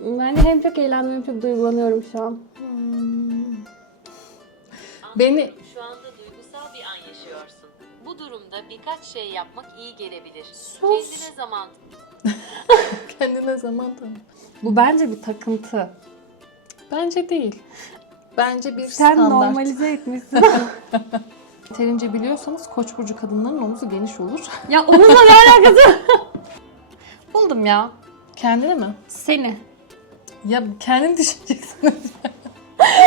Ben de hem çok eğlendim hem çok duygulanıyorum şu an. Beni... Şu anda duygusal bir an yaşıyorsun. Bu durumda birkaç şey yapmak iyi gelebilir. Kendine zaman... Kendine zaman tanı. Bu bence bir takıntı. Bence değil. Bence bir Sen standart. normalize etmişsin. Yeterince biliyorsanız Koç burcu kadınların omuzu geniş olur. Ya onunla ne alakası? Buldum ya. Kendine mi? Seni. Ya kendini düşüneceksin.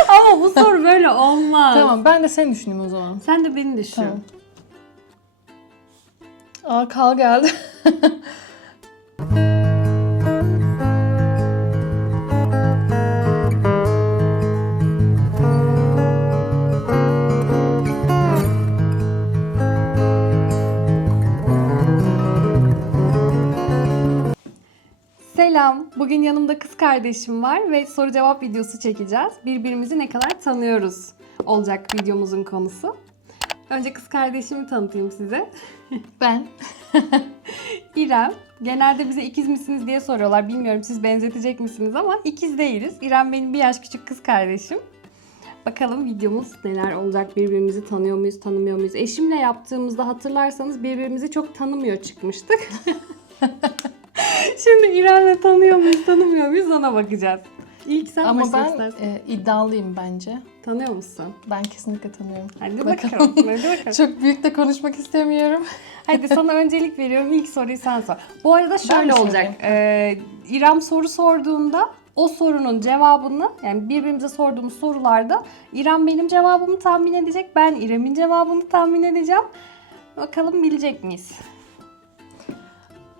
Ama bu soru böyle olmaz. Tamam, ben de seni düşüneyim o zaman. Sen de beni düşün. Tamam. Aa, kal geldi. Selam. Bugün yanımda kız kardeşim var ve soru cevap videosu çekeceğiz. Birbirimizi ne kadar tanıyoruz olacak videomuzun konusu. Önce kız kardeşimi tanıtayım size. Ben. İrem. Genelde bize ikiz misiniz diye soruyorlar. Bilmiyorum siz benzetecek misiniz ama ikiz değiliz. İrem benim bir yaş küçük kız kardeşim. Bakalım videomuz neler olacak? Birbirimizi tanıyor muyuz, tanımıyor muyuz? Eşimle yaptığımızda hatırlarsanız birbirimizi çok tanımıyor çıkmıştık. Şimdi İrem'le tanıyor muyuz, tanımıyor muyuz ona bakacağız. İlk sen Ama başla ben istersen. iddialıyım bence. Tanıyor musun? Ben kesinlikle tanıyorum. Hadi Bakalım. bakalım. Hadi bakalım. Çok büyük de konuşmak istemiyorum. Hadi sana öncelik veriyorum. İlk soruyu sen sor. Bu arada şöyle mi olacak. İrem soru sorduğunda o sorunun cevabını, yani birbirimize sorduğumuz sorularda İrem benim cevabımı tahmin edecek. Ben İrem'in cevabını tahmin edeceğim. Bakalım bilecek miyiz?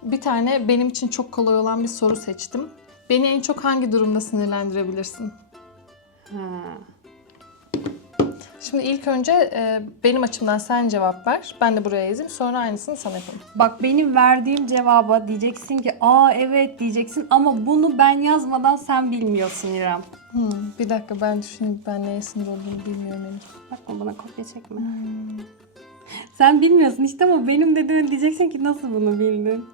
Bir tane benim için çok kolay olan bir soru seçtim. Beni en çok hangi durumda sinirlendirebilirsin? Ha. Şimdi ilk önce benim açımdan sen cevap ver. Ben de buraya yazayım. Sonra aynısını sana yapayım. Bak benim verdiğim cevaba diyeceksin ki aa evet diyeceksin ama bunu ben yazmadan sen bilmiyorsun İrem. Bir dakika ben düşüneyim. Ben neye sinir olduğunu bilmiyorum henüz. Bakma bana kopya çekme. Sen bilmiyorsun işte ama benim dediğimi diyeceksin ki nasıl bunu bildin?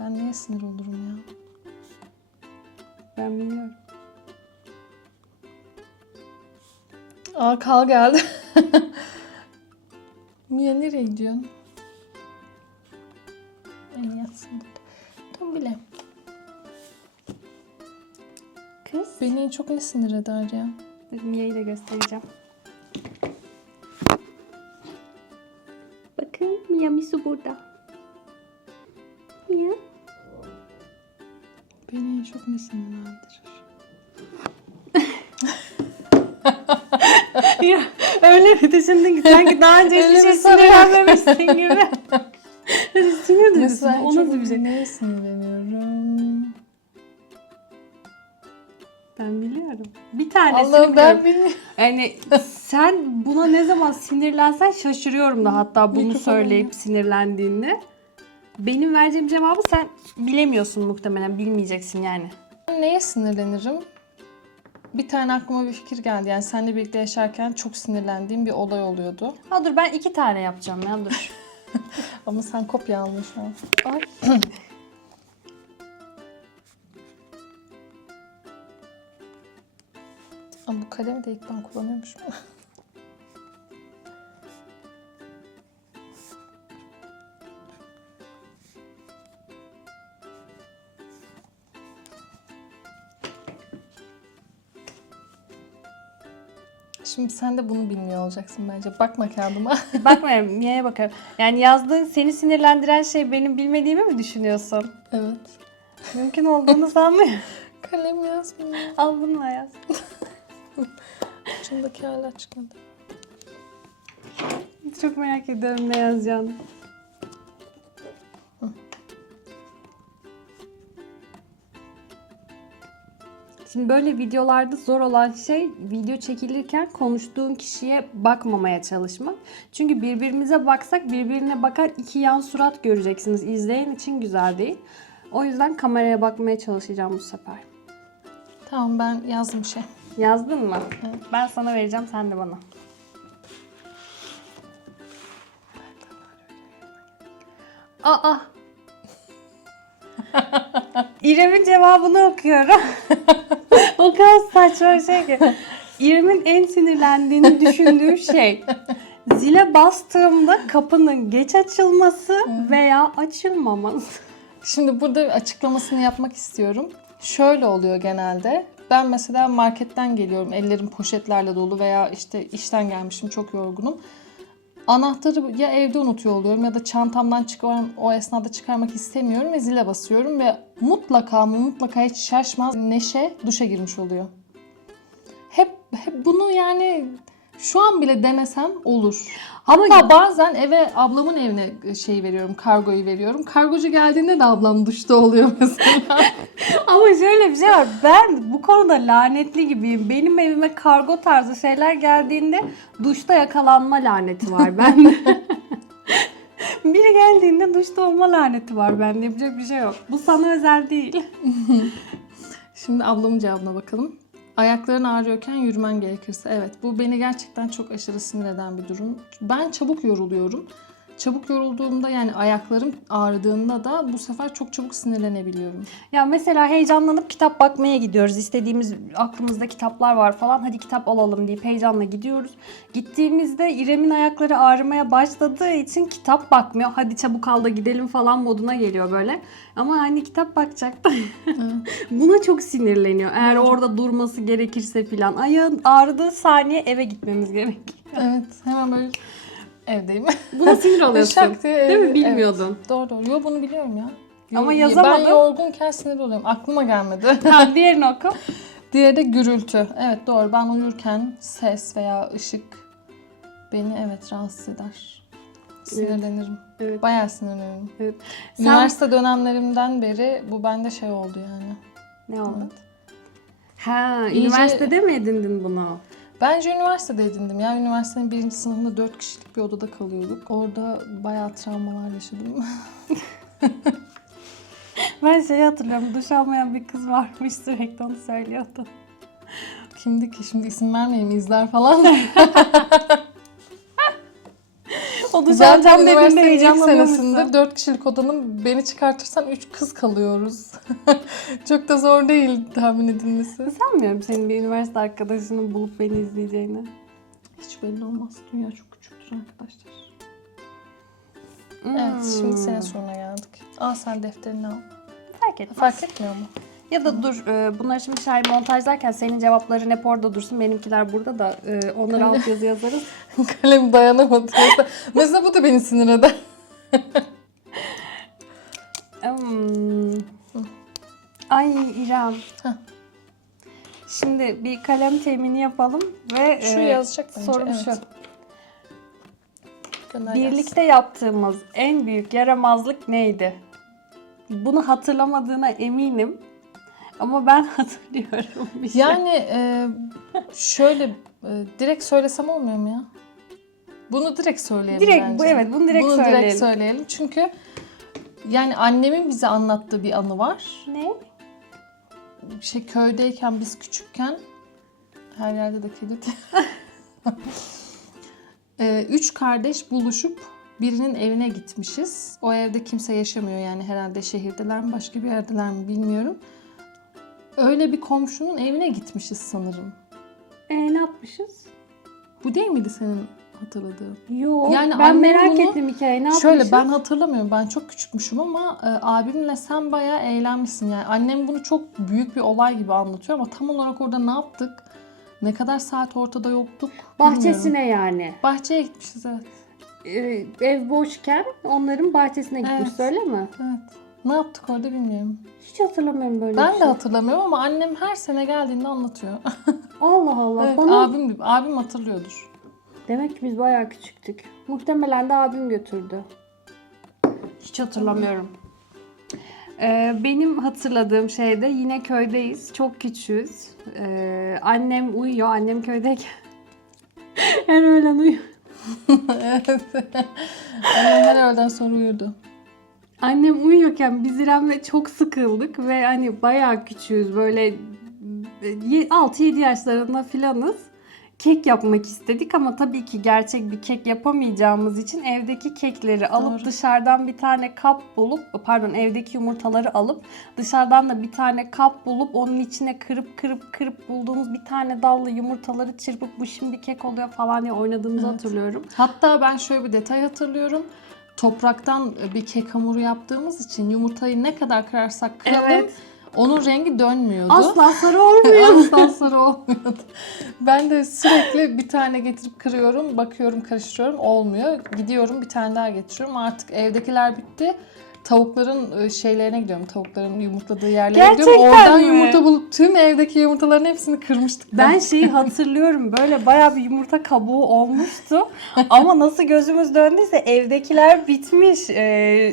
Ben neye sinir olurum ya? Ben biliyorum. Aa, kal geldi. Mia nereye gidiyorsun? En yatsın. Tam bile. Kız. Beni en çok ne sinir eder ya? Dur, Mia'yı da göstereceğim. Bakın Mia Misu burada. Mia. Beni en çok ne sinirlendirir? Ya öyle bir düşündün ki sanki daha önce Öyle hiçbir şey bir soru yok. sinirlenmemişsin gibi. Hadi sinir duygusu. Mesela en O çok nasıl bir şey? neye sinirleniyorum? Ben biliyorum. Bir tanesini Allah'ım ben biliyorum. bilmiyorum. Yani sen buna ne zaman sinirlensen şaşırıyorum da hatta bunu Mikrofonu söyleyip sinirlendiğinde. Benim vereceğim cevabı sen bilemiyorsun muhtemelen. Bilmeyeceksin yani. Neye sinirlenirim? Bir tane aklıma bir fikir geldi. Yani seninle birlikte yaşarken çok sinirlendiğim bir olay oluyordu. Ha dur ben 2 tane yapacağım ya dur. Ama sen kopya aldın şu an. Ay. Ama bu kalemi de ilk ben kullanıyormuşum. Şimdi sen de bunu bilmiyor olacaksın bence. Bakma kağıdıma. Bakmayayım Mia'ya bakarım. Yani yazdığın seni sinirlendiren şey benim bilmediğimi mi düşünüyorsun? Evet. Mümkün olduğunu sanmıyorum. Kalem yazmıyor. Al bununla yaz. Ucundaki hala çıkmadı. Çok merak ediyorum ne yazacağını. Şimdi böyle videolarda zor olan şey video çekilirken konuştuğun kişiye bakmamaya çalışmak. Çünkü birbirimize baksak birbirine bakar iki yan surat göreceksiniz. İzleyen için güzel değil. O yüzden kameraya bakmaya çalışacağım bu sefer. Tamam ben yazdım bir şey. Yazdın mı? Evet. Ben sana vereceğim sen de bana. Aa! İrem'in cevabını okuyorum. O kadar saçma bir şey ki. İrem'in en sinirlendiğini düşündüğü şey zile bastığımda kapının geç açılması veya açılmaması. Şimdi burada bir açıklamasını yapmak istiyorum. Şöyle oluyor genelde. Ben mesela marketten geliyorum. Ellerim poşetlerle dolu veya işte işten gelmişim, çok yorgunum. Anahtarı ya evde unutuyor oluyorum ya da çantamdan o esnada çıkarmak istemiyorum ve zile basıyorum ve mutlaka hiç şaşmaz Neşe duşa girmiş oluyor. Hep bunu yani şu an bile denesem olur. Hatta bazen eve ablamın evine veriyorum, kargoyu veriyorum. Kargocu geldiğinde de ablam duşta oluyor mesela. Ama şöyle bir şey var. Ben bu konuda lanetli gibiyim. Benim evime kargo tarzı şeyler geldiğinde duşta yakalanma laneti var bende. Biri geldiğinde duşta olma laneti var bende. Yapacak bir şey yok. Bu sana özel değil. Şimdi ablamın cevabına bakalım. Ayakların ağrıyorken yürümen gerekirse. Evet, bu beni gerçekten çok aşırı sinir eden bir durum. Ben çabuk yoruluyorum. Çabuk yorulduğumda yani ayaklarım ağrıdığında da bu sefer çok çabuk sinirlenebiliyorum. Ya mesela heyecanlanıp kitap bakmaya gidiyoruz. İstediğimiz aklımızda kitaplar var falan. Hadi kitap alalım deyip heyecanla gidiyoruz. Gittiğimizde İrem'in ayakları ağrımaya başladığı için kitap bakmıyor. Hadi çabuk al da gidelim falan moduna geliyor böyle. Ama hani kitap bakacaktı. Buna çok sinirleniyor. Eğer orada durması gerekirse falan. Ayağın ağrıdığı saniye eve gitmemiz gerekiyor. Evet, hemen böyle evdeyim. Buna sinir oluyorsun. Şak diye Değil mi? Bilmiyordun. Evet, doğru. Yo, bunu biliyorum ya. Ama yazamadım. Ben yorgunken sinir oluyorum. Aklıma gelmedi. Tamam, diğerini oku. Diğeri de gürültü. Evet, doğru. Ben uyurken ses veya ışık beni rahatsız eder. Sinirlenirim. Evet. Bayağı sinirlenirim. Evet. Üniversite dönemlerimden beri bu bende oldu yani. Ne oldu? Evet. Ha, İyice- üniversitede mi edindin bunu? Bence üniversitede edindim ya. Üniversitenin 1. sınıfında 4 kişilik bir odada kalıyorduk. Orada bayağı travmalar yaşadım. Ben şeyi hatırlıyorum. Duş almayan bir kız varmış, sürekli onu söylüyordu. Kimdi ki? Şimdi isim vermeyeyim, izler falan. O duş Zaten alacağım dediğinde üniversitenin ilk heyecanlanıyormuşsun. senesinde 4 kişilik odanın beni çıkartırsan 3 kız kalıyoruz. Çok da zor değil tahmin edilmesi. Sanmıyorum senin bir üniversite arkadaşının bulup beni izleyeceğini. Hiç belli olmaz. Dünya çok küçüktür arkadaşlar. Evet, şimdi senin soruna geldik. Al sen defterini al. Fark etmez. Fark etmiyor mu? Ya da dur, bunları şimdi Şahin montajlarken senin cevapların hep orada dursun, benimkiler burada da onları altyazı yazarız. Kalem dayanamadı. Mesela bu da beni sinir eder. Ay İrem. Heh. Şimdi bir kalem temini yapalım ve Şu yazacak bence. sorum evet. şu. Gönder Birlikte yaptığımız en büyük yaramazlık neydi? Bunu hatırlamadığına eminim. Ama ben hatırlıyorum bir şey. Yani şöyle direkt söylesem olmuyor mu ya? Bunu direkt söyleyelim Direkt, bence. bunu direkt söyleyelim. Direkt söyleyelim. Çünkü yani annemin bize anlattığı bir anı var. Ne? Köydeyken biz küçükken her yerde de kilit. 3 kardeş buluşup birinin evine gitmişiz. O evde kimse yaşamıyor yani, herhalde şehirdeler mi başka bir yerdeler mi bilmiyorum. Öyle bir komşunun evine gitmişiz sanırım. Ne yapmışız? Bu değil miydi senin hatırladığın? Yok. Yani Ben annem merak bunu- ettim hikayeyi. Ne Şöyle, yapmışız? ben hatırlamıyorum. Ben çok küçükmüşüm ama abimle sen bayağı eğlenmişsin. Yani annem bunu çok büyük bir olay gibi anlatıyor ama tam olarak orada ne yaptık? Ne kadar saat ortada yoktuk bilmiyorum. Bahçesine yani. Bahçeye gitmişiz, evet. Ev boşken onların bahçesine gitmiş, Evet. öyle mi? Evet. Ne yaptık orada bilmiyorum. Hiç hatırlamıyorum böyle bir Ben şey. de hatırlamıyorum ama annem her sene geldiğinde anlatıyor. Allah Allah. Evet, Bana... abim hatırlıyordur. Demek ki biz bayağı küçüktük. Muhtemelen de abim götürdü. Hiç hatırlamıyorum. Benim hatırladığım şey de yine köydeyiz. Çok küçüğüz. Annem uyuyor. Annem köydeyken her öğlen uyuyor. Evet. Annem her öğleden sonra uyurdu. Annem uyuyorken biz İrem'le çok sıkıldık ve hani bayağı küçüğüz. Böyle 6-7 yaşlarında filanız. kek yapmak istedik ama tabii ki gerçek bir kek yapamayacağımız için evdeki kekleri alıp Doğru. dışarıdan bir tane kap bulup, pardon, evdeki yumurtaları alıp dışarıdan da bir tane kap bulup onun içine kırıp bulduğumuz bir tane dallı yumurtaları çırpıp bu şimdi kek oluyor falan diye oynadığımızı Evet. hatırlıyorum. Hatta ben şöyle bir detay hatırlıyorum. Topraktan bir kek hamuru yaptığımız için yumurtayı ne kadar kırarsak kıralım Evet. onun rengi dönmüyordu. Asla sarı olmuyor. Asla sarı olmuyordu. Ben de sürekli bir tane getirip kırıyorum, bakıyorum, karıştırıyorum, olmuyor. Gidiyorum bir tane daha getiriyorum. Artık evdekiler bitti. Tavukların şeylerine gidiyorum. Tavukların yumurtladığı yerlere gidiyorum. Gerçekten Oradan mi? yumurta bulup tüm evdeki yumurtaların hepsini kırmıştık. Ben şeyi hatırlıyorum, böyle bayağı bir yumurta kabuğu olmuştu ama nasıl gözümüz döndüyse evdekiler bitmiş.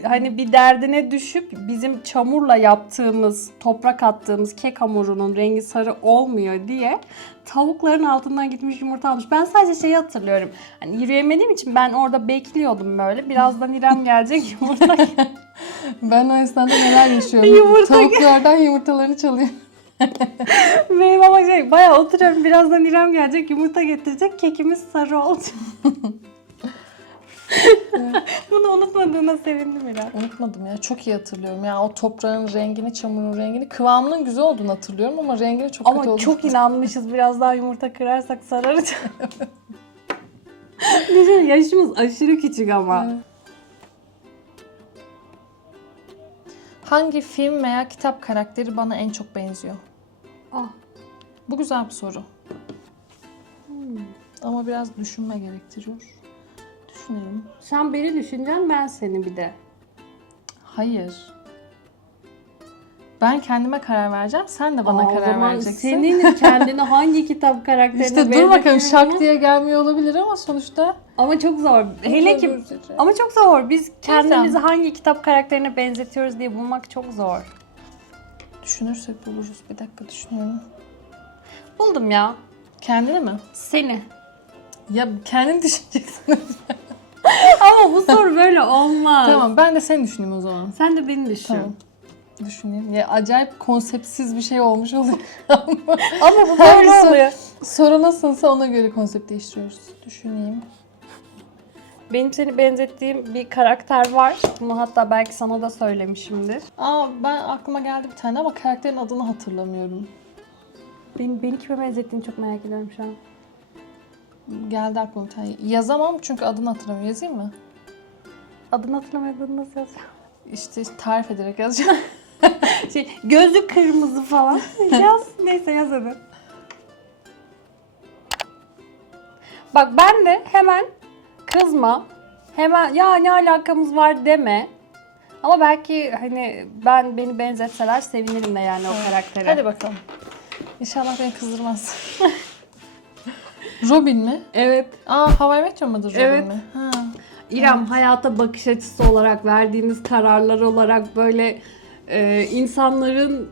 Hani bir derdine düşüp bizim çamurla yaptığımız, toprak attığımız kek hamurunun rengi sarı olmuyor diye tavukların altından gitmiş yumurta almış. Ben sadece şeyi hatırlıyorum, hani yürüyemediğim için ben orada bekliyordum böyle. Birazdan İrem gelecek yumurta. Ben o esnada neler yaşıyorum. Yumurta- Tavuklardan yumurtalarını çalıyor. Benim ama bayağı oturuyorum, birazdan İrem gelecek yumurta getirecek, kekimiz sarı olacak. Bunu unutmadığına sevindim İrem. Unutmadım ya. Çok iyi hatırlıyorum. Ya o toprağın rengini, çamurun rengini, kıvamının güzel olduğunu hatırlıyorum ama rengini çok kötü Ama olduğunu. çok inanmışız, biraz daha yumurta kırarsak sararacak. Bizim yaşımız aşırı küçük ama. Evet. Hangi film veya kitap karakteri bana en çok benziyor? Ah. Bu güzel bir soru. Ama biraz düşünme gerektiriyor. Düşünelim. Sen beni düşüneceksin, ben seni bir de. Hayır. Ben kendime karar vereceğim. Sen de bana O karar zaman vereceksin. senin kendini hangi kitap karakterine İşte dur bakalım, benzetiyorsun şak ama- diye gelmiyor olabilir ama sonuçta. Ama çok zor. Hele ki ama çok zor. Biz kendimizi Neyse. hangi kitap karakterine benzetiyoruz diye bulmak çok zor. Düşünürsek buluruz. Bir dakika düşünüyorum. Buldum ya. Kendini mi? Seni. Ya kendini düşüneceksin. Ama bu soru böyle olmaz. Tamam, ben de seni düşüneyim o zaman. Sen de beni düşün. Tamam. Düşüneyim. Ya acayip konseptsiz bir şey olmuş oluyor. Ama bu böyle Hangisi? oluyor. Soru nasılsa ona göre konsept değiştiriyoruz. Düşüneyim. Benim seni benzettiğim bir karakter var. Bunu hatta belki sana da söylemişimdir. Ben aklıma geldi bir tane ama karakterin adını hatırlamıyorum. Beni kime benzettiğini çok merak ediyorum şu an. Geldi aklıma bir tane. Yazamam çünkü adını hatırlamıyorum. Yazayım mı? Adını hatırlamadığını nasıl yazacağım? İşte tarif ederek yazacağım. Gözü kırmızı falan. Yaz. Neyse yaz hadi. Bak ben de hemen kızma. Hemen ya ne alakamız var deme. Ama belki hani beni benzetseler sevinirim de yani o karaktere. Hadi bakalım. İnşallah beni kızdırmaz. Robin mi? Evet. How I Met Your Mother Robin Evet. mi? Ha. İrem, hayata bakış açısı olarak, verdiğiniz kararlar olarak böyle insanların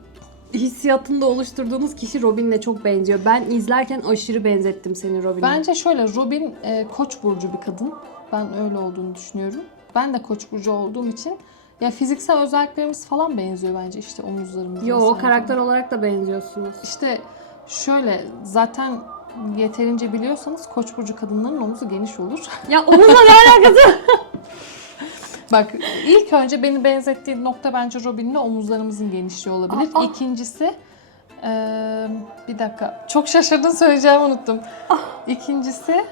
hissiyatında oluşturduğunuz kişi Robin'le çok benziyor. Ben izlerken aşırı benzettim seni Robin'e. Bence şöyle, Robin Koç burcu bir kadın. Ben öyle olduğunu düşünüyorum. Ben de Koç burcu olduğum için ya fiziksel özelliklerimiz falan benziyor bence, işte omuzlarımız. Yo, vesaire. karakter olarak da benziyorsunuz. İşte şöyle, zaten yeterince biliyorsanız Koç burcu kadınların omuzu geniş olur. Ya onunla ne alakası? Bak, ilk önce beni benzettiği nokta bence Robin'le omuzlarımızın genişliği olabilir. Aa. İkincisi bir dakika, çok şaşırdın, söyleyeceğimi unuttum. İkincisi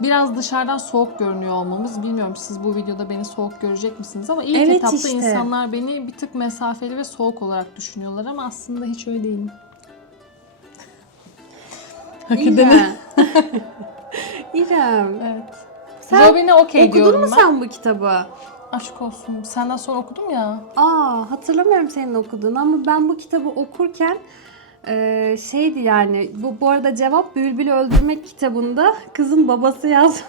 biraz dışarıdan soğuk görünüyor olmamız. Bilmiyorum siz bu videoda beni soğuk görecek misiniz ama ilk Evet etapta işte. insanlar beni bir tık mesafeli ve soğuk olarak düşünüyorlar ama aslında hiç öyle değilim. Hak edene. İrem. İrem. Evet. Sen Robin'e okey diyorum okudun mu ben. sen bu kitabı? Aşk olsun. Senden sonra okudum ya. Hatırlamıyorum senin okuduğunu ama ben bu kitabı okurken şeydi yani, bu arada cevap Bülbül'ü Öldürmek kitabında kızın babası yazmış.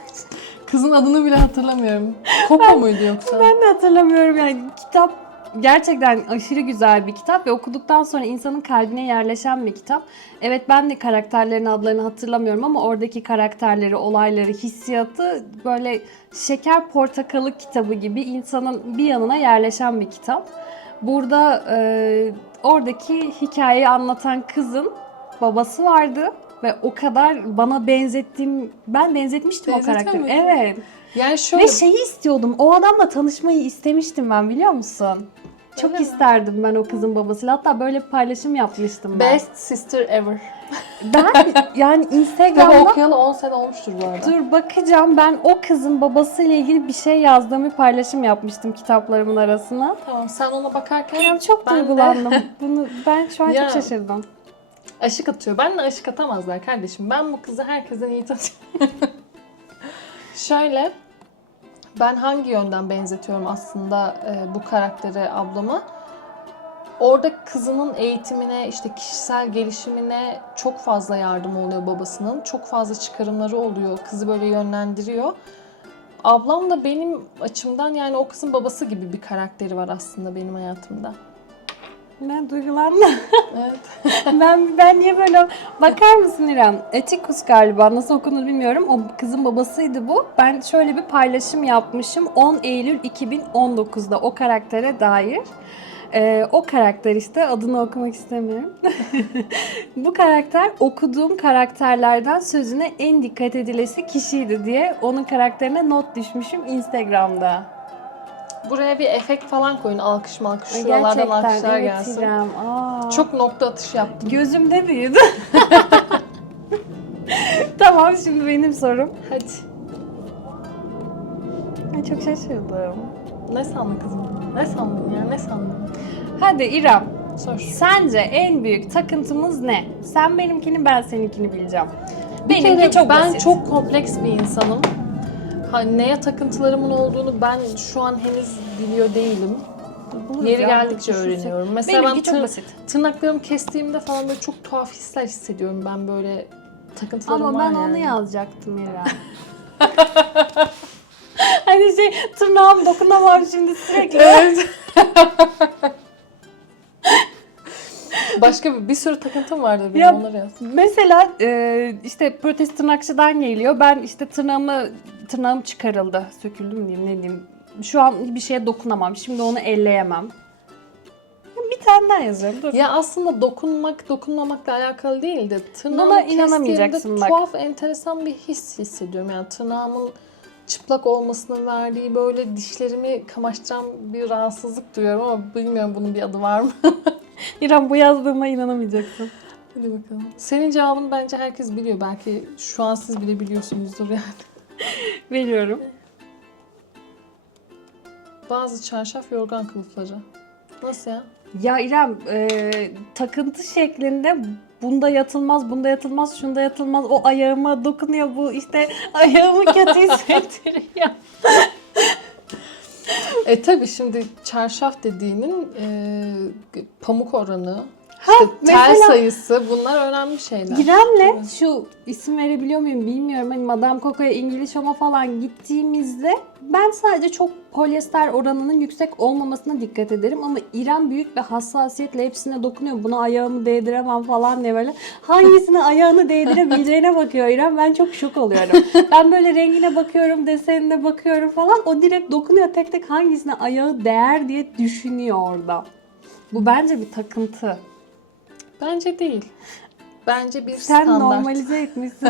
Kızın adını bile hatırlamıyorum. Koko muydu yoksa? Ben de hatırlamıyorum yani, kitap gerçekten aşırı güzel bir kitap ve okuduktan sonra insanın kalbine yerleşen bir kitap. Evet, ben de karakterlerin adlarını hatırlamıyorum ama oradaki karakterleri, olayları, hissiyatı böyle şeker portakalı kitabı gibi insanın bir yanına yerleşen bir kitap. Burada oradaki hikayeyi anlatan kızın babası vardı Ve o kadar bana ben benzetmiştim o Benzetiyor karakteri. muydun? Evet. Yani şöyle Ve şeyi istiyordum. O adamla tanışmayı istemiştim ben, biliyor musun? Çok Öyle mi? isterdim ben o kızın babasıyla. Hatta böyle bir paylaşım yapmıştım ben. best sister ever. Ben yani Tabii Instagram'da okuyalı 10 sene olmuştur bu arada. dur bakacağım. Ben o kızın babasıyla ilgili bir şey yazdığım bir paylaşım yapmıştım kitaplarımın arasına. Tamam, sen ona bakarken Ya çok ben de duygulandım. Ben şu an Ya. çok şaşırdım. aşık atıyor. Benle aşık atamazlar kardeşim. Ben bu kızı herkesten iyi tanıyorum. Şöyle, ben hangi yönden benzetiyorum aslında bu karaktere ablama? Orada kızının eğitimine, işte kişisel gelişimine çok fazla yardım oluyor babasının. Çok fazla çıkarımları oluyor. Kızı böyle yönlendiriyor. Ablam da benim açımdan yani o kızın babası gibi bir karakteri var aslında benim hayatımda. Ben duygulandım. Evet. Ben niye böyle... Bakar mısın İrem? Etikus galiba. Nasıl okunur bilmiyorum. O kızın babasıydı bu. Ben şöyle bir paylaşım yapmışım. 10 Eylül 2019'da o karaktere dair. O karakter işte, adını okumak istemiyorum. Bu karakter okuduğum karakterlerden sözüne en dikkat edilesi kişiydi diye onun karakterine not düşmüşüm Instagram'da. Buraya bir efekt falan koyun. Alkış malkış. Şuralardan alkışlar evet gelsin. İrem. Aa. Çok nokta atış yaptım. Gözümde büyüdü. Tamam, şimdi benim sorum. Hadi. Ay, çok şaşırdım. Ne sandın kızım? Ne sandın ya? Ne sandın? Hadi İrem, Sor. sence en büyük takıntımız ne? Sen benimkini, ben seninkini bileceğim. Bir Benimki kere çok ben basit. çok kompleks bir insanım. Neye takıntılarımın olduğunu ben şu an henüz biliyor değilim. Buluruz Yeri ya, geldikçe buluruz. öğreniyorum. Mesela Benimki ben çok basit. tırnaklarımı kestiğimde falan böyle çok tuhaf hisler hissediyorum. Ben böyle takıntılarım Ama var ben onu yani. yazacaktım İrem. Hani tırnağım dokunamam şimdi sürekli. Evet. Başka bir sürü takıntım vardı benim, Ya, onları yaz. Mesela işte protez tırnakçıdan geliyor. Ben işte tırnağım çıkarıldı. Söküldü mü diyeyim, ne diyeyim. Şu an bir şeye dokunamam. Şimdi onu elleyemem. Bir tane daha yazıyorum. Dur. Ya aslında dokunmamakla alakalı değil de Buna tırnağımı inanamayacaksın kestiğimde bak. tuhaf, enteresan bir his hissediyorum. Yani tırnağımın çıplak olmasının verdiği böyle dişlerimi kamaştıran bir rahatsızlık duyuyorum ama bilmiyorum bunun bir adı var mı? İrem, bu yazdığıma inanamayacaksın. Hadi bakalım. Senin cevabını bence herkes biliyor. Belki şu an siz bile biliyorsunuzdur yani. Veriyorum. Bazı çarşaf yorgan kılıfları. Nasıl ya? Ya İrem, takıntı şeklinde bunda yatılmaz, bunda yatılmaz, şunda yatılmaz. O ayağıma dokunuyor, bu işte ayağımı kötü hissettiriyor. Tabii şimdi çarşaf dediğinin pamuk oranı, tel mesela- sayısı, bunlar önemli şeyler. İrem'le Tabii. şu isim verebiliyor muyum bilmiyorum. Hani Madame Coco'ya, İngiliz Home'a falan gittiğimizde ben sadece çok polyester oranının yüksek olmamasına dikkat ederim. Ama İrem büyük bir hassasiyetle hepsine dokunuyor. Buna ayağımı değdiremem falan diye böyle. Hangisine ayağını değdirebileceğine bakıyor İrem. Ben çok şok oluyorum. Ben böyle rengine bakıyorum, desenine bakıyorum falan. O direkt dokunuyor, tek tek hangisine ayağı değer diye düşünüyor orada. Bu bence bir takıntı. Bence değil. Bence bir Sen standart. normalize etmişsin.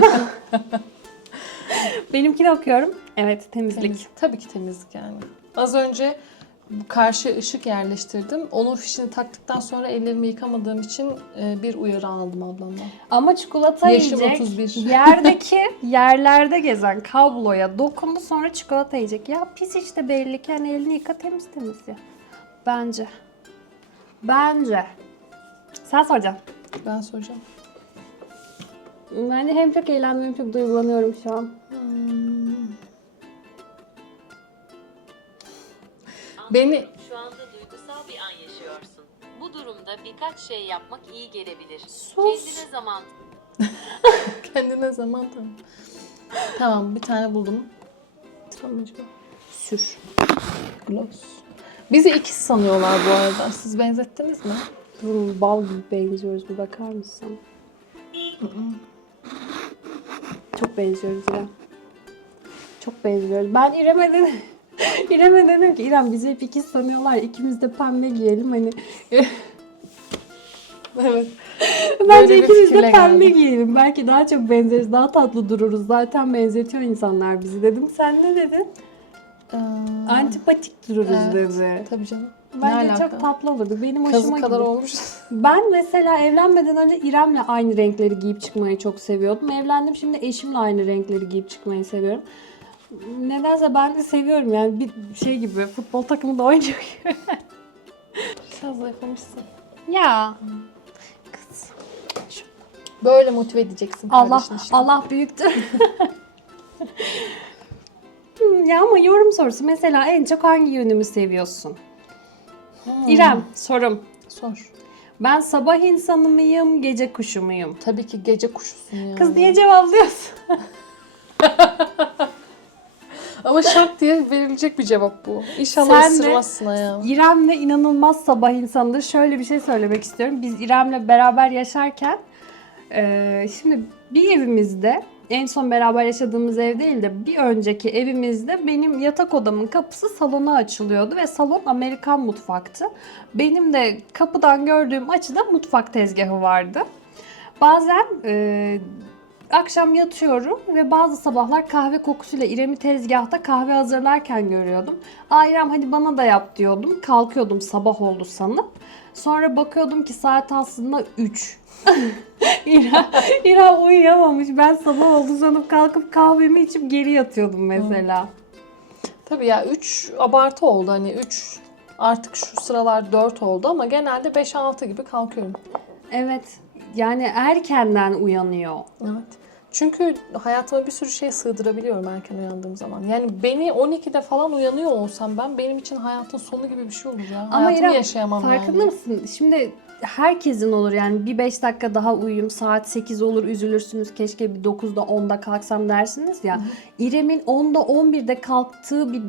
Benimkini okuyorum. Evet, temizlik. Tabii ki temizlik yani. Az önce karşı ışık yerleştirdim. Onun fişini taktıktan sonra ellerimi yıkamadığım için bir uyarı aldım ablamdan. Ama çikolata Yaşım yiyecek, 31. yerlerde gezen kabloya dokundu, sonra çikolata yiyecek. Ya pis işte, belli ki. Hani elini yıka, temiz ya. Bence. Sen soracaksın. Ben soracağım. Ben de hem çok eğlendim hem çok duygulanıyorum şu an. Beni Şu anda duygusal bir an yaşıyorsun. Bu durumda birkaç şey yapmak iyi gelebilir. Sus. Kendine zaman kendine zaman tamam. Tamam, bir tane buldum. Tamam acaba. Sür. Gloss. Bizi ikiz sanıyorlar bu arada. Siz benzettiniz mi? Bal gibi benziyoruz, bir bakar mısın? Çok benziyoruz İrem. Çok benziyoruz. Ben İrem'e dedim ki İrem, bizi hep ikiz sanıyorlar. İkimiz de pembe giyelim hani. Evet. Bence Böyle bir ikimiz de fikirle pembe geldim. giyelim. Belki daha çok benzeriz, daha tatlı dururuz. Zaten benzetiyor insanlar bizi dedim. Sen ne dedin? Antipatik dururuz Evet. dedi. Tabii canım. Bence Ne çok alaka? tatlı olurdu. Benim hoşuma Kazık kadar gidiyor. olmuş. Ben mesela evlenmeden önce İrem'le aynı renkleri giyip çıkmayı çok seviyordum. Evlendim, şimdi eşimle aynı renkleri giyip çıkmayı seviyorum. Nedense ben de seviyorum yani, bir şey gibi, futbol takımında oynuyor gibi. Biraz zayıflamışsın. Ya. Kız. Böyle motive edeceksin Allah kardeşini işte. Allah büyüktür. Ya ama yorum sorusu, mesela en çok hangi yönümü seviyorsun? İrem, sorum. Sor. Ben sabah insanı mıyım, gece kuşu muyum? Tabii ki gece kuşusun ya. Kız diye cevaplıyorsun. Ama şak diye verilecek bir cevap bu. İnşallah Sen de- ısırmazsın ayağımı. İrem'le inanılmaz sabah insanıdır. Şöyle bir şey söylemek istiyorum. Biz İrem'le beraber yaşarken şimdi bir evimizde, en son beraber yaşadığımız ev değil de bir önceki evimizde, benim yatak odamın kapısı salona açılıyordu ve salon Amerikan mutfaktı. Benim de kapıdan gördüğüm açıda mutfak tezgahı vardı. Bazen akşam yatıyorum ve bazı sabahlar kahve kokusuyla İrem'i tezgahta kahve hazırlarken görüyordum. Aa İrem, hadi bana da yap diyordum. Kalkıyordum sabah oldu sanıp. Sonra bakıyordum ki saat aslında 3. İrem uyuyamamış. Ben sabah oldu sanıp kalkıp kahvemi içip geri yatıyordum mesela. Tabii ya 3 abartı oldu. Hani 3 artık şu sıralar 4 oldu ama genelde 5-6 gibi kalkıyorum. Evet. Yani erkenden uyanıyor. Evet. Çünkü hayatıma bir sürü şey sığdırabiliyorum erken uyandığım zaman. Yani beni 12'de falan uyanıyor olsam benim için hayatın sonu gibi bir şey olur ya. Ama Hayatımı İrem, yaşayamam farkında yani. mısın? Şimdi herkesin olur yani, bir 5 dakika daha uyuyayım, saat 8 olur, üzülürsünüz, keşke bir 9'da 10'da kalksam dersiniz ya. İrem'in 10'da 11'de kalktığı bir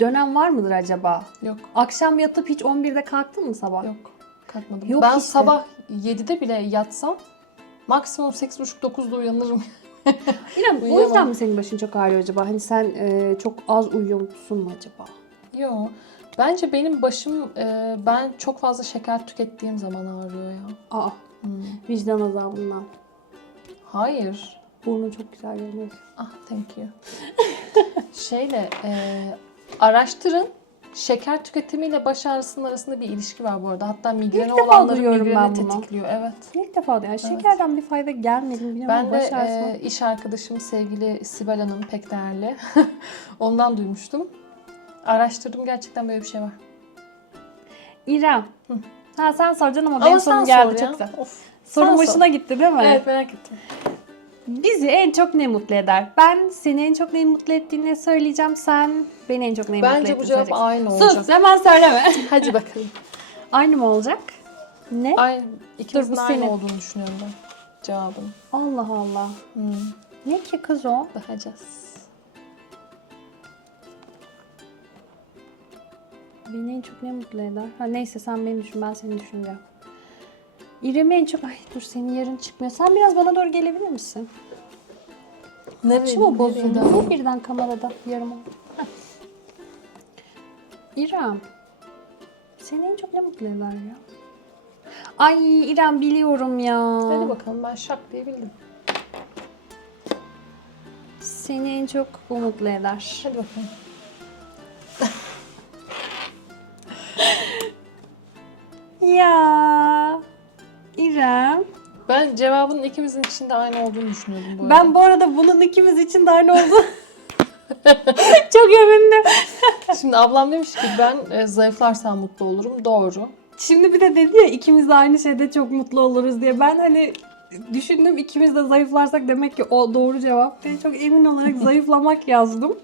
dönem var mıdır acaba? Yok. Akşam yatıp hiç 11'de kalktın mı sabah? Yok. Kalkmadım. Yok ben işte. sabah 7'de bile yatsam maksimum 8.30-9'da uyanırım. İrem, o Uyuyamam. yüzden mi senin başın çok ağrıyor acaba? Hani sen çok az uyuyorsun mu acaba? Yok. Bence benim başım ben çok fazla şeker tükettiğim zaman ağrıyor ya. Aa, vicdan azabından. Hayır. Burnun çok güzel görünüyor. Ah, thank you. Araştırın. Şeker tüketimiyle baş ağrısının arasında bir ilişki var bu arada. Hatta migreni İlk defa olanların duyuyorum migreni ben bunu. tetikliyor. Evet. İlk defa da yani şekerden bir fayda gelmedi mi bilmiyorum Ben ama baş ağrısı. de iş arkadaşım sevgili Sibel Hanım, pek değerli. Ondan duymuştum. Araştırdım, gerçekten böyle bir şey var. İrem. Ha, sen soracaksın ama Ama benim sen sorum geldi sor çok ya. güzel. Of. Sorun Sen başına sor. gitti değil mi? Evet, merak ettim. Bizi en çok ne mutlu eder? Ben seni en çok neyi mutlu ettiğini söyleyeceğim. Sen beni en çok neyi mutlu Bence ettiğini bu cevap söyleyeceksin. aynı olacak. Sus, hemen söyleme. Hadi bakalım. Aynı mı olacak? Ne? Aynı. İkimizin bu aynı senin. olduğunu düşünüyorum ben. Cevabın. Allah Allah. Ne ki kız o? Bakacağız. Beni en çok ne mutlu eder? Ha, neyse, sen beni düşün, ben seni düşüneceğim. İrem'i en çok... Ay dur, senin yarın çıkmıyor. Sen biraz bana doğru gelebilir misin? Açma bozuldu. Niye birden kamerada yarım oldu? Heh. İrem. Seni en çok ne mutlu eder ya? Ay İrem, biliyorum ya. Hadi bakalım, ben şak diye bildim. Seni en çok bu mutlu eder. Hadi bakalım. Ya İrem. Ben cevabın ikimizin içinde aynı olduğunu düşünüyordum bu arada. Ben bu arada bunun ikimiz için de aynı oldu. Çok emindim. Şimdi ablam demiş ki ben zayıflarsam mutlu olurum. Doğru. Şimdi bir de dedi ya, ikimiz de aynı şeyde çok mutlu oluruz diye. Ben hani düşündüm, ikimiz de zayıflarsak demek ki o doğru cevap. Ben çok emin olarak zayıflamak yazdım.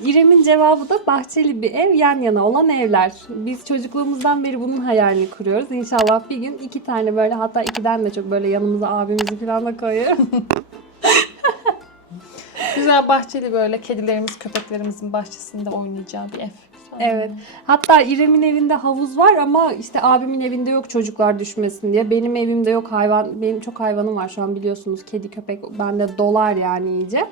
İrem'in cevabı da bahçeli bir ev, yan yana olan evler. Biz çocukluğumuzdan beri bunun hayalini kuruyoruz. İnşallah bir gün 2 tane böyle, hatta 2'den de çok böyle yanımıza abimizi falan da koyuyorum. Güzel bahçeli, böyle kedilerimiz, köpeklerimizin bahçesinde oynayacağı bir ev. Güzel. Evet. Hatta İrem'in evinde havuz var ama işte abimin evinde yok, çocuklar düşmesin diye. Benim evimde yok, hayvan. Benim çok hayvanım var şu an, biliyorsunuz. Kedi, köpek bende dolar yani iyice.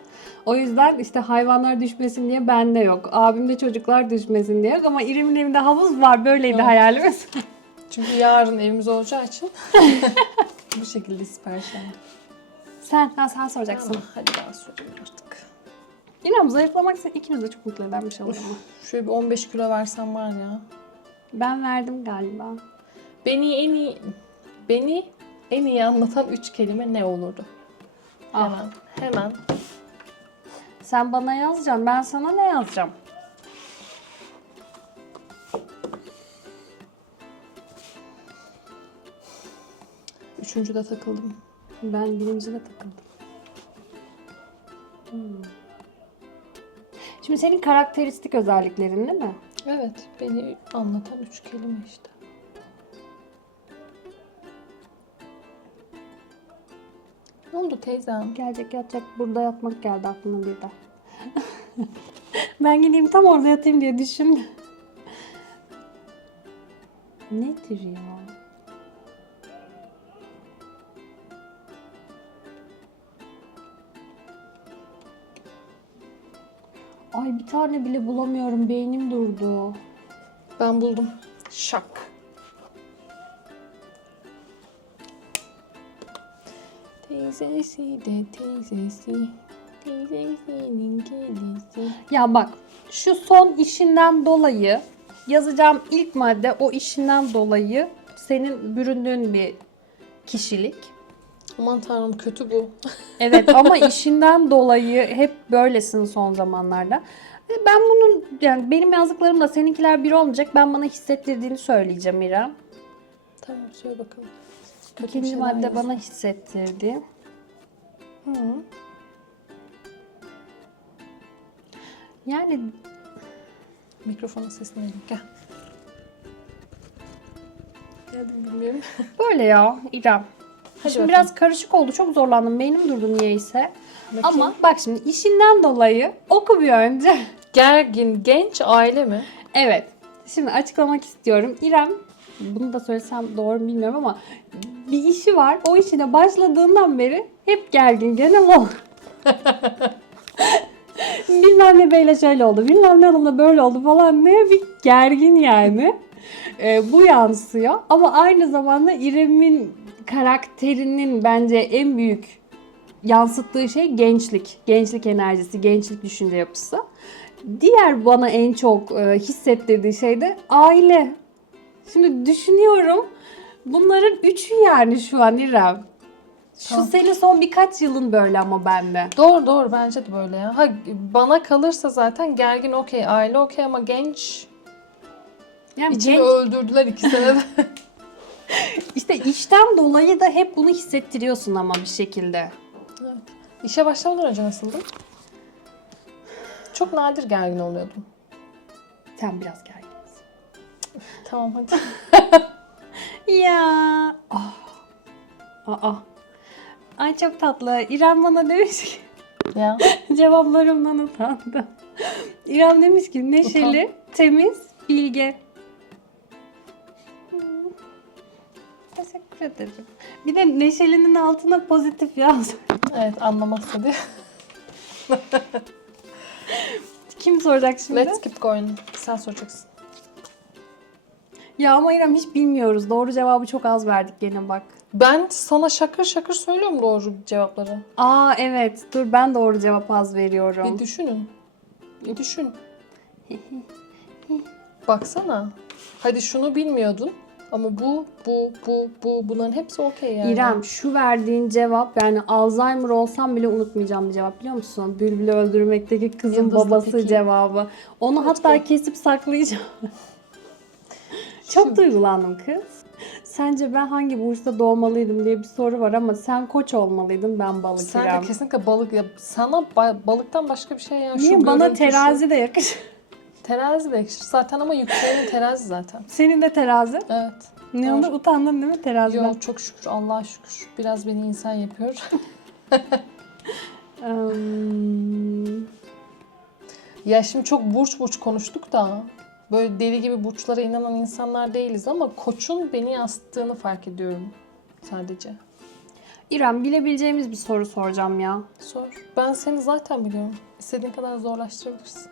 O yüzden işte hayvanlar düşmesin diye bende yok. Abimde çocuklar düşmesin diye yok ama İrem'in evinde havuz var. Böyleydi Evet. hayalimiz. Çünkü yarın evimiz olacağı için bu şekilde sipariş aldım. Sen soracaksın. Tamam, hadi ben sorayım artık. İrem zayıflamak seni ikimiz de çok mutlu eden bir şey olur ama. Şöyle bir 15 kilo versem var ya. Ben verdim galiba. Beni en iyi anlatan 3 kelime ne olurdu? Hemen. Sen bana yazacaksın, ben sana ne yazacağım? Üçüncüde takıldım. Ben birincide takıldım. Şimdi senin karakteristik özelliklerin değil mi? Evet, beni anlatan 3 kelime işte. Ne oldu teyzem? Gelecek yatacak, burada yatmak geldi aklıma birden. Ben gideyim tam orada yatayım diye düşündüm. Nedir ya? Ay bir tane bile bulamıyorum. Beynim durdu. Ben buldum. Şak. Teyzesi de teyzesi. Teyzesinin kedisi. Ya bak şu son işinden dolayı yazacağım ilk madde o işinden dolayı senin büründüğün bir kişilik. Aman tanrım kötü bu. Evet ama işinden dolayı hep böylesin son zamanlarda. Ben bunun yani benim yazdıklarımla seninkiler bir olmayacak. Ben bana hissettirdiğini söyleyeceğim İrem. Tamam söyle bakalım. Kötü bir İkinci şeyler madde yaz. bana hissettirdi. Hı. Yani Mikrofonun sesini verin. Gel. Geldim bilmiyorum. böyle ya İrem. Hadi Şimdi bakalım. biraz karışık oldu. Çok zorlandım. Beynim durdu niyeyse. Bakayım. Ama bak şimdi işinden dolayı oku bir önce. Gergin genç aile mi? Evet. Şimdi açıklamak istiyorum. İrem, bunu da söylesem doğru mu bilmiyorum ama bir işi var. O işine başladığından beri hep gergin. Gene o. Bilmem ne beyle şöyle oldu. Bilmem ne hanımla böyle oldu falan. Ne bir gergin yani. Bu yansıyor. Ama aynı zamanda İrem'in karakterinin bence en büyük yansıttığı şey gençlik. Gençlik enerjisi, gençlik düşünce yapısı. Diğer bana en çok hissettirdiği şey de aile. Şimdi düşünüyorum. Bunların üçü yani şu an İrem. Şu Tamam. senin son birkaç yılın böyle ama bende. Doğru bence de böyle ya. Ha, bana kalırsa zaten gergin okey, aile okey ama genç Yani içimi genç, öldürdüler 2 senede. işte işten dolayı da hep bunu hissettiriyorsun ama bir şekilde. Evet. İşe başlamadan önce nasıldın? Çok nadir gergin oluyordum. Sen biraz gerginsin. Tamam hadi. Ya. Ah. Aa. Ay çok tatlı. İrem bana demiş ki Ya. cevaplarımdan utandım. İrem demiş ki neşeli, temiz, bilge. Teşekkür ederim. Bir de neşelinin altına pozitif yaz. Evet anlamazsa diye. Kim soracak şimdi? Let's keep going. Sen soracaksın. Ya ama İrem hiç bilmiyoruz. Doğru cevabı çok az verdik gene bak. Ben sana şakır şakır söylüyorum doğru cevapları. Aa evet. Dur ben doğru cevap az veriyorum. Bir düşünün. Bir düşün. Baksana. Hadi şunu bilmiyordun. Ama bunların hepsi okey yani. İrem şu verdiğin cevap yani Alzheimer olsam bile unutmayacağım bir cevap biliyor musun? Bülbül'ü öldürmekteki kızın Yıldız'la babası Tekin. cevabı. Onu Evet, hatta bu. kesip saklayacağım. Çok duygulandım kız. Sence ben hangi burçta doğmalıydım diye bir soru var ama sen Koç olmalıydın, ben Balık Sen İrem. de kesinlikle balık ya. Sana balıktan başka bir şey ya. Şu Niye bana görüntüsü- terazi de yakışır? Terazi de yakışır. Zaten ama yükselenin terazi zaten. Senin de terazi. Evet. Ne Doğru. olur utandın değil mi teraziden? Yok çok şükür. Allah'a şükür. Biraz beni insan yapıyor. Ya şimdi çok burç konuştuk da böyle deli gibi burçlara inanan insanlar değiliz ama Koç'un beni yansıttığını fark ediyorum sadece. İrem bilebileceğimiz bir soru soracağım ya. Sor. Ben seni zaten biliyorum. İstediğin kadar zorlaştırabilirsin.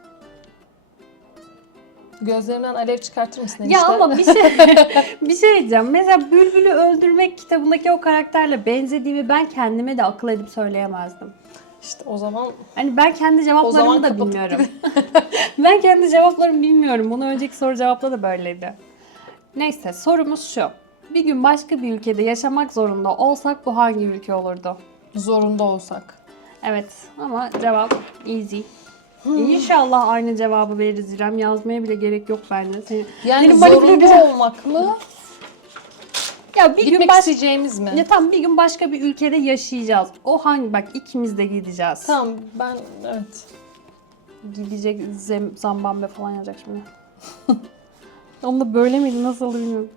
Gözlerinden alev çıkartır mısın Ya enişte? ama bir şey diyeceğim. Mesela Bülbül'ü Öldürmek kitabındaki o karakterle benzediğimi ben kendime de akıl edip söyleyemezdim. İşte o zaman Hani ben kendi O cevaplarımı zaman da kapatıp bilmiyorum. Ben kendi cevaplarımı bilmiyorum. Bunu önceki soru cevapta da böyleydi. Neyse sorumuz şu. Bir gün başka bir ülkede yaşamak zorunda olsak bu hangi ülke olurdu? zorunda olsak. Evet ama cevap easy. İnşallah aynı cevabı veririz İrem. Yazmaya bile gerek yok bence. Yani Benim manipüle zorunda edeceğim. olmak mı? Ya bir gün Gitmek isteyeceğimiz mi? Ya tamam bir gün başka bir ülkede yaşayacağız. O hangi bak ikimiz de gideceğiz. Tamam ben evet. Gidecek Zambambe falan yazacak şimdi. Onu da böyle miydi nasıl oldu bilmiyorum.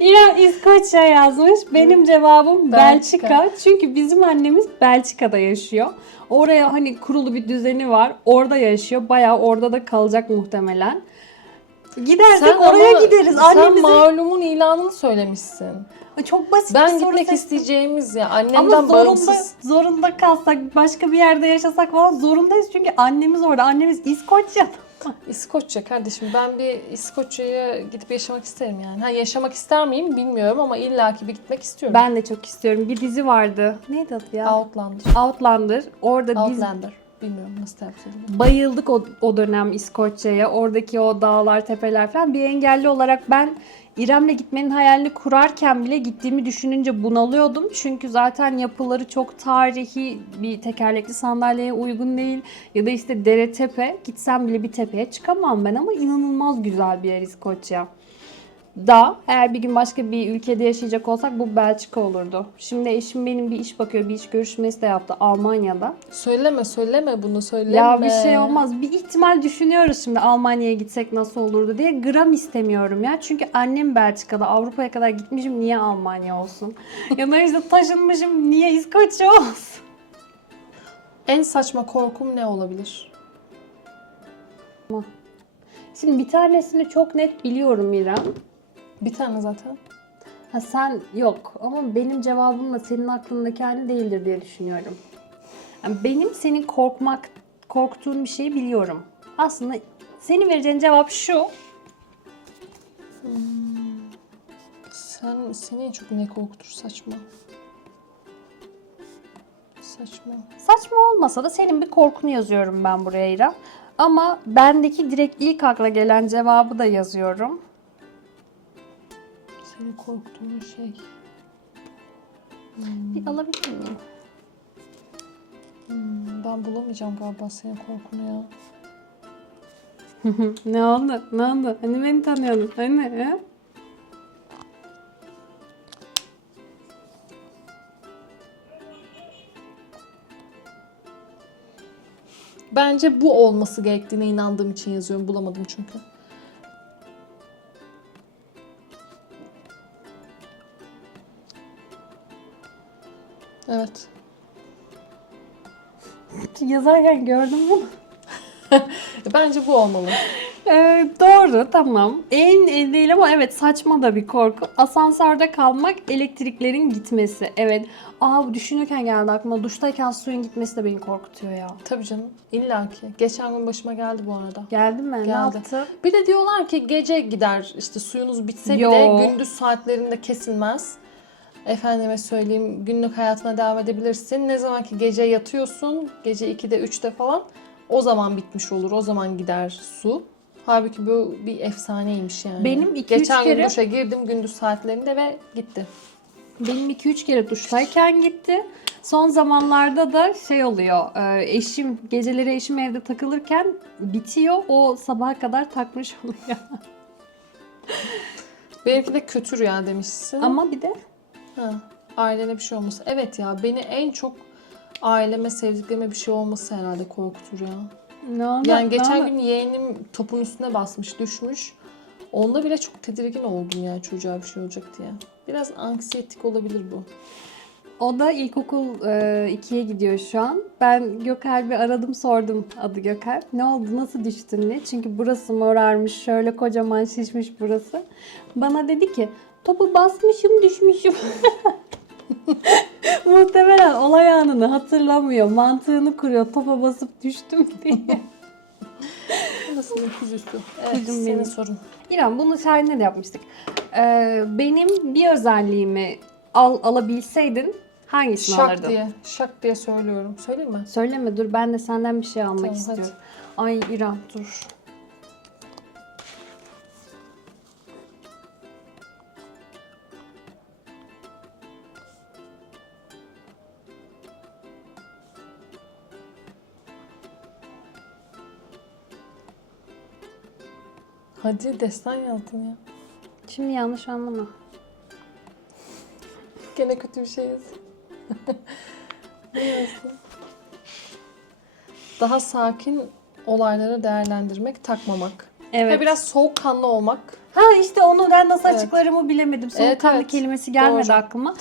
İrem İskoçya yazmış. Benim cevabım Belçika. Belçika. Çünkü bizim annemiz Belçika'da yaşıyor. Oraya hani kurulu bir düzeni var. Orada yaşıyor. Bayağı orada da kalacak muhtemelen. Gidersek oraya gideriz. Sen Annemizin... malumun ilanını söylemişsin. Çok basit Ben bir soru gitmek seçtim. isteyeceğimiz ya Ama annemden bağımsız. zorunda kalsak, başka bir yerde yaşasak falan zorundayız. Çünkü annemiz orada. Annemiz İskoçya'da. İskoçya kardeşim. Ben bir İskoçya'ya gidip yaşamak isterim yani. Ha yaşamak ister miyim bilmiyorum ama illaki bir gitmek istiyorum. Ben de çok istiyorum. Bir dizi vardı. Neydi adı ya? Outlander. Orada biz Outlander. Bilmiyorum nasıl telaffuz ediliyor. bayıldık o dönem İskoçya'ya. Oradaki o dağlar, tepeler falan. Bir engelli olarak ben İrem'le gitmenin hayalini kurarken bile gittiğimi düşününce bunalıyordum. Çünkü zaten yapıları çok tarihi, bir tekerlekli sandalyeye uygun değil. Ya da işte dere tepe. Gitsem bile bir tepeye çıkamam ben ama inanılmaz güzel bir yer İskoçya. Eğer bir gün başka bir ülkede yaşayacak olsak bu Belçika olurdu. Şimdi eşim benim bir iş bakıyor, bir iş görüşmesi de yaptı Almanya'da. Söyleme bunu söyleme. Ya bir şey olmaz. Bir ihtimal düşünüyoruz şimdi Almanya'ya gitsek nasıl olurdu diye. Gram istemiyorum ya. Çünkü annem Belçika'da. Avrupa'ya kadar gitmişim. Niye Almanya olsun? Ya da işte taşınmışım. Niye İskoçya olsun? En saçma korkum ne olabilir? Şimdi bir tanesini çok net biliyorum İrem. Bir tane zaten. Ha sen yok ama benim cevabımla senin aklındaki aynı değildir diye düşünüyorum. Yani benim senin korktuğun bir şeyi biliyorum. Aslında senin vereceğin cevap şu. Seni en çok ne korkutur saçma? Saçma olmasa da senin bir korkunu yazıyorum ben buraya İrem. Ama bendeki direkt ilk akla gelen cevabı da yazıyorum. Seni korktuğun şey. Bir alabilir miyim? Ben bulamayacağım galiba senin korkunu ya. Ne oldu? Ne oldu? Hani beni tanıyordun? Hani? He? Bence bu olması gerektiğine inandığım için yazıyorum. Bulamadım çünkü. Evet. Yazarken gördüm bunu. Bence bu olmalı. Doğru, tamam. En değil ama evet saçma da bir korku. Asansörde kalmak, elektriklerin gitmesi. Evet. Bu düşünürken geldi aklıma. Duştayken suyun gitmesi de beni korkutuyor ya. Tabii canım. İlla ki. Geçen gün başıma geldi bu arada. Geldi mi? Ne Geldi. yaptı? Bir de diyorlar ki gece gider işte suyunuz bitse Yo. bile gündüz saatlerinde kesilmez. Efendime söyleyeyim günlük hayatına devam edebilirsin. Ne zaman ki gece yatıyorsun, gece 2'de 3'te falan o zaman bitmiş olur. O zaman gider su. Halbuki bu bir efsaneymiş yani. Benim 2-3 Geçen gün kere- duşa girdim gündüz saatlerinde ve gitti. Benim 2-3 kere duştayken gitti. Son zamanlarda da şey oluyor. Geceleri eşim evde takılırken bitiyor. O sabaha kadar takmış oluyor. Benimki de kötü rüya demişsin. Ama bir de Ailene bir şey olması. Evet ya beni en çok aileme, sevdiklerime bir şey olması herhalde korkutur ya. ne oldu? Yani Ne geçen oldu? gün yeğenim topun üstüne basmış, düşmüş. Onda bile çok tedirgin oldum ya çocuğa bir şey olacak diye. Biraz anksiyetik olabilir bu. O da ilkokul 2'ye gidiyor şu an. Ben Gökalp'i aradım sordum adı Gökalp. Ne oldu nasıl düştün diye. Çünkü burası morarmış şöyle kocaman şişmiş burası. Bana dedi ki topu basmışım düşmüşüm. Muhtemelen olay anını hatırlamıyor. Mantığını kuruyor. Topa basıp düştüm diye. Nasıl yüzüstü? Evet, Kuzum senin benim. sorun. İrem bunu Şahin'le de yapmıştık. Benim bir özelliğimi alabilseydin hangisini Şak alırdın? diye. Şak diye söylüyorum. Söyleyeyim mi? Söyleme dur, ben de senden bir şey almak Tamam, istiyorum. Ay İrem dur. Hadi destan yazdın ya. Şimdi yanlış anlama. Gene kötü bir şey yazın. Ne yazdın? Daha sakin olayları değerlendirmek, takmamak. Evet. Ve biraz soğukkanlı olmak. Ha işte onu ben nasıl Evet. açıklarımı bilemedim. Soğukkanlı Evet. kelimesi gelmedi Doğru. aklıma.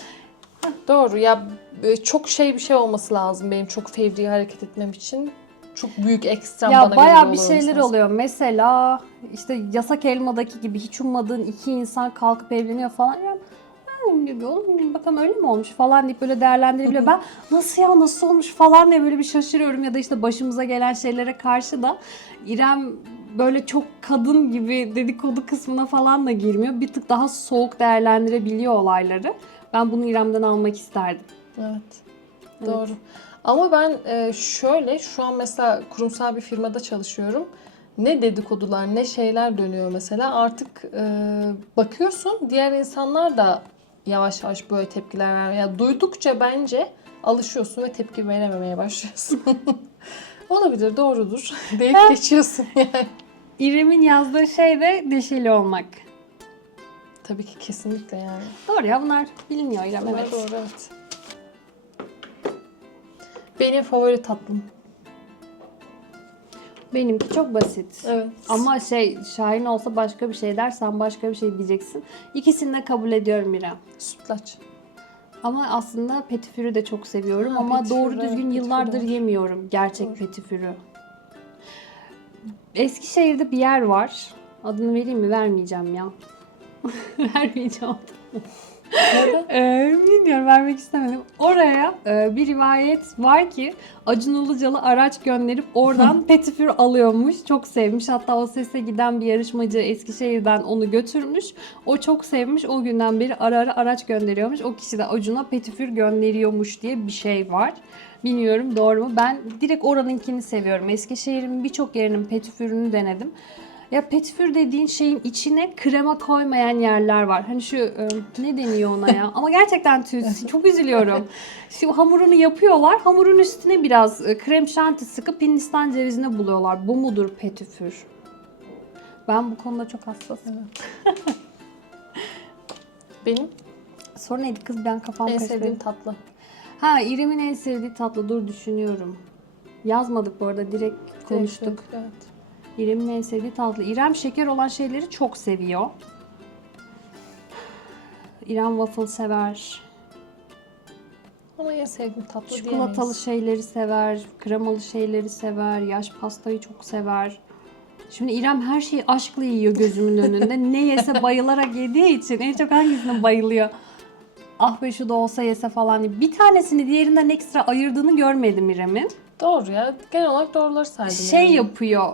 Doğru ya, çok bir şey olması lazım benim çok fevri hareket etmem için. Çok büyük ekstrem bana Ya göre bayağı bir olması şeyler lazım. oluyor. Mesela işte Yasak Elma'daki gibi hiç ummadığın iki insan kalkıp evleniyor falan. Ya ben diyor, oğlum bakalım öyle mi olmuş falan deyip böyle değerlendirebiliyor. Ben nasıl ya nasıl olmuş falan diye böyle bir şaşırıyorum. Ya da işte başımıza gelen şeylere karşı da İrem böyle çok kadın gibi dedikodu kısmına falan da girmiyor. Bir tık daha soğuk değerlendirebiliyor olayları. Ben bunu İrem'den almak isterdim. Evet. Doğru. Ama ben şöyle şu an mesela kurumsal bir firmada çalışıyorum. Ne dedikodular, ne şeyler dönüyor mesela. Artık bakıyorsun diğer insanlar da yavaş yavaş böyle tepkiler vermeye. Yani duydukça bence alışıyorsun ve tepki verememeye başlıyorsun. Olabilir, doğrudur deyip geçiyorsun yani. İrem'in yazdığı şey de dişili olmak. Tabii ki kesinlikle yani. Doğru ya, bunlar biliniyor İrem, evet. Doğru, evet. Benim favori tatlım. Benimki çok basit. Evet. Ama Şahin olsa başka bir şey der, sen başka bir şey diyeceksin. İkisini de kabul ediyorum İrem. Sütlaç. Ama aslında petifürü de çok seviyorum. Ha, Ama petifür, doğru evet, düzgün petifür yıllardır de var. yemiyorum gerçek Doğru. petifürü. Eskişehir'de bir yer var. Adını vereyim mi? Vermeyeceğim ya. Vermeyeceğim. Bilmiyorum, vermek istemedim. Oraya bir rivayet var ki Acun Ilıcalı araç gönderip oradan petifür alıyormuş. Çok sevmiş. Hatta o sese giden bir yarışmacı Eskişehir'den onu götürmüş. O çok sevmiş. O günden beri ara ara araç gönderiyormuş. O kişi de Acun'a petifür gönderiyormuş diye bir şey var. Bilmiyorum doğru mu? Ben direkt oranınkini seviyorum. Eskişehir'in birçok yerinin petifürünü denedim. Ya petifür dediğin şeyin içine krema koymayan yerler var. Hani şu ne deniyor ona ya? Ama gerçekten çok üzülüyorum. Şu hamurunu yapıyorlar. Hamurun üstüne biraz krem şanti sıkıp Hindistan cevizine buluyorlar. Bu mudur petifür? Ben bu konuda çok hassasım. Benim Soru neydi kız? Ben kafam en karıştı. sevdiğim tatlı. Ha, İrem'in en sevdiği tatlı. Dur düşünüyorum. Yazmadık bu arada. Direkt konuştuk. Evet. İrem'in en sevdiği tatlı. İrem şeker olan şeyleri çok seviyor. İrem waffle sever. Ama en sevdiğim tatlı Çikolatalı diyemeyiz. şeyleri sever. Kremalı şeyleri sever. Yaş pastayı çok sever. Şimdi İrem her şeyi aşkla yiyor gözümün önünde. Ne yese bayılarak yediği için en çok hangisine bayılıyor? Ah be şu da olsa yese falan diye. Bir tanesini diğerinden ekstra ayırdığını görmedim İrem'in. Doğru ya. Genel olarak doğruları saydım. yani. Yapıyor.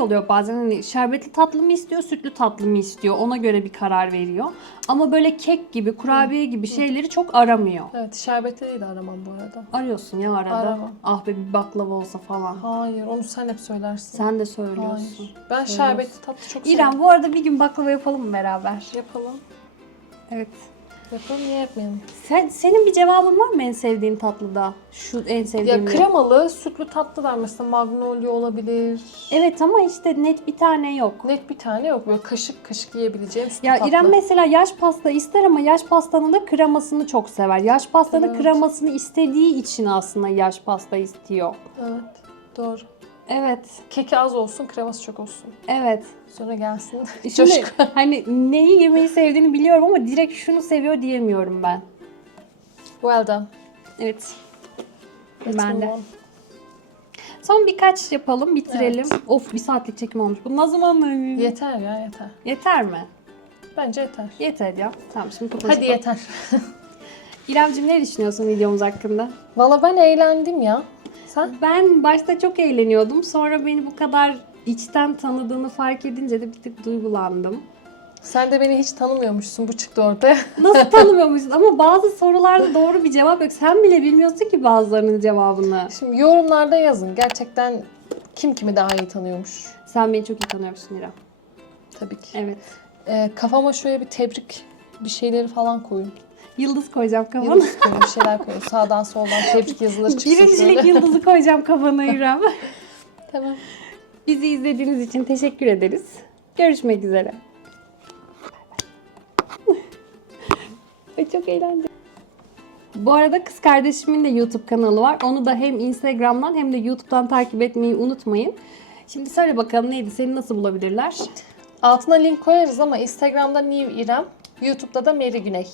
Oluyor bazen, hani şerbetli tatlı mı istiyor, sütlü tatlı mı istiyor. Ona göre bir karar veriyor. Ama böyle kek gibi, kurabiye gibi şeyleri çok aramıyor. Evet, şerbetliyi de aramam bu arada. Arıyorsun ya arada. Aramam. Ah be bir baklava olsa falan. Hayır, onu sen hep söylersin. Sen de söylüyorsun. Hayır. Ben Söylüyorsun. şerbetli tatlı çok İrem seviyorum. bu arada bir gün baklava yapalım mı beraber? Yapalım. Evet. Yapalım, niye yapmayalım? Senin bir cevabın var mı en sevdiğin tatlıda? Şu en sevdiğin. Ya kremalı, sütlü tatlı var mesela, magnolia olabilir. Evet ama işte net bir tane yok. Net bir tane yok, böyle kaşık kaşık yiyebileceğim sütlü Ya tatlı. İrem mesela yaş pasta ister ama yaş pastanın da kremasını çok sever. Yaş pastanın Evet. kremasını istediği için aslında yaş pasta istiyor. Evet, doğru. Evet, Keki az olsun, kreması çok olsun. evet. Sonra gelsin. Şimdi Coşku. hani neyi yemeyi sevdiğini biliyorum ama direkt şunu seviyor diyemiyorum ben. Well done. Evet. Let's Ben move de. on. Son birkaç yapalım, bitirelim. Of, bir saatlik çekim olmuş. Bu ne zaman? Yeter ya, yeter. Yeter mi? Bence yeter. Yeter ya. Tamam şimdi kapatacağım. Hadi yeter. İremciğim ne düşünüyorsun videomuz hakkında? Valla ben eğlendim ya. Sen? Ben başta çok eğleniyordum. Sonra beni bu kadar içten tanıdığını fark edince de bir tık duygulandım. Sen de beni hiç tanımıyormuşsun. Bu çıktı ortaya. Nasıl tanımıyormuşsun? Ama bazı sorularda doğru bir cevap yok. Sen bile bilmiyorsun ki bazılarının cevabını. Şimdi yorumlarda yazın. Gerçekten kim kimi daha iyi tanıyormuş. Sen beni çok iyi tanıyorsun İrem. Tabii ki. Evet. Kafama şöyle bir tebrik bir şeyleri falan koyun. Yıldız koyacağım kafana. Yıldız koyun, bir şeyler koyun. Sağdan soldan tebrik yazıları çıksın Birincilik şöyle. yıldızı koyacağım kafana İrem. Tamam. Bizi izlediğiniz için teşekkür ederiz. Görüşmek üzere. Ay çok eğlenceli. Bu arada kız kardeşimin de YouTube kanalı var. Onu da hem Instagram'dan hem de YouTube'dan takip etmeyi unutmayın. Şimdi söyle bakalım neydi? Seni nasıl bulabilirler? Altına link koyarız ama Instagram'da New İrem, YouTube'da da Meri Güney.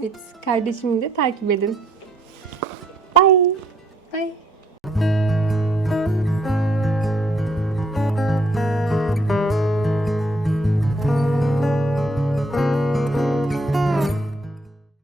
Evet, kardeşimi de takip edin.